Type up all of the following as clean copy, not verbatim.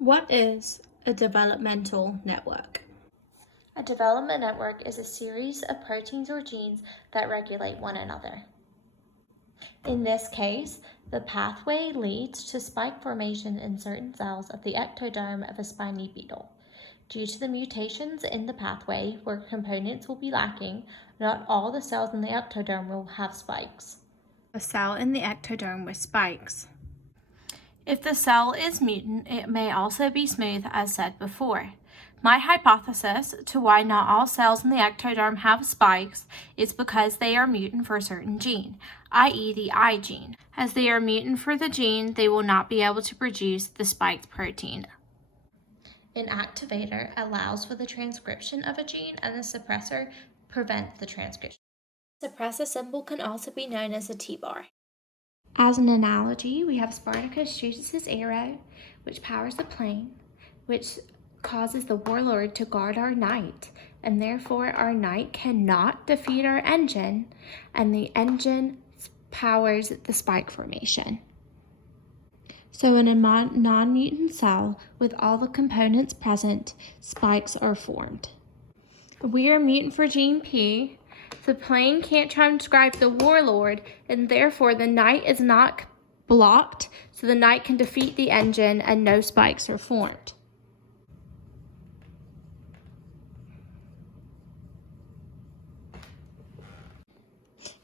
What is a developmental network? A development network is a series of proteins or genes that regulate one another. In this case, the pathway leads to spike formation in certain cells of the ectoderm of a spiny beetle. Due to the mutations in the pathway where components will be lacking, not all the cells in the ectoderm will have spikes. A cell in the ectoderm with spikes. If the cell is mutant, it may also be smooth, as said before. My hypothesis to why not all cells in the ectoderm have spikes is because they are mutant for a certain gene, i.e. the I gene. As they are mutant for the gene, they will not be able to produce the spiked protein. An activator allows for the transcription of a gene, and a suppressor prevents the transcription. The suppressor symbol can also be known as a T-bar. As an analogy, we have Spartacus shoots his arrow, which powers the plane, which causes the warlord to guard our knight, and therefore our knight cannot defeat our engine, and the engine powers the spike formation. So in a non-mutant cell, with all the components present, spikes are formed. We are mutant for gene P. The plane can't transcribe the warlord, and therefore the knight is not blocked, so the knight can defeat the engine and no spikes are formed.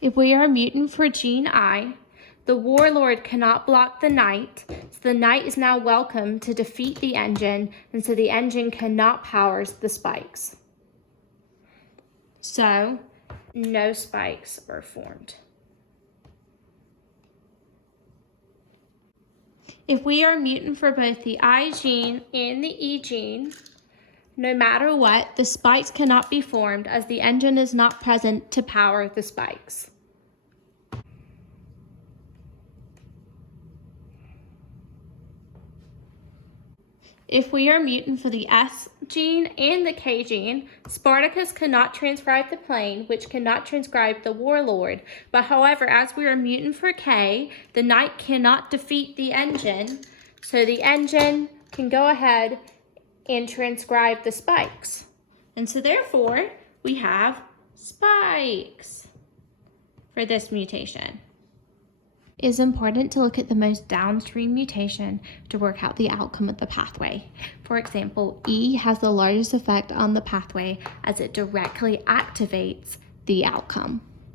If we are mutant for gene I, the warlord cannot block the knight, so the knight is now welcome to defeat the engine, and so the engine cannot power the spikes. So, no spikes are formed. If we are mutant for both the I gene and the E gene, no matter what, the spikes cannot be formed as the engine is not present to power the spikes. If we are mutant for the S gene and the K gene, Spartacus cannot transcribe the plane, which cannot transcribe the warlord. But however, as we are mutant for K, the knight cannot defeat the engine, so the engine can go ahead and transcribe the spikes. And so therefore, we have spikes for this mutation. It is important to look at the most downstream mutation to work out the outcome of the pathway. For example, E has the largest effect on the pathway as it directly activates the outcome.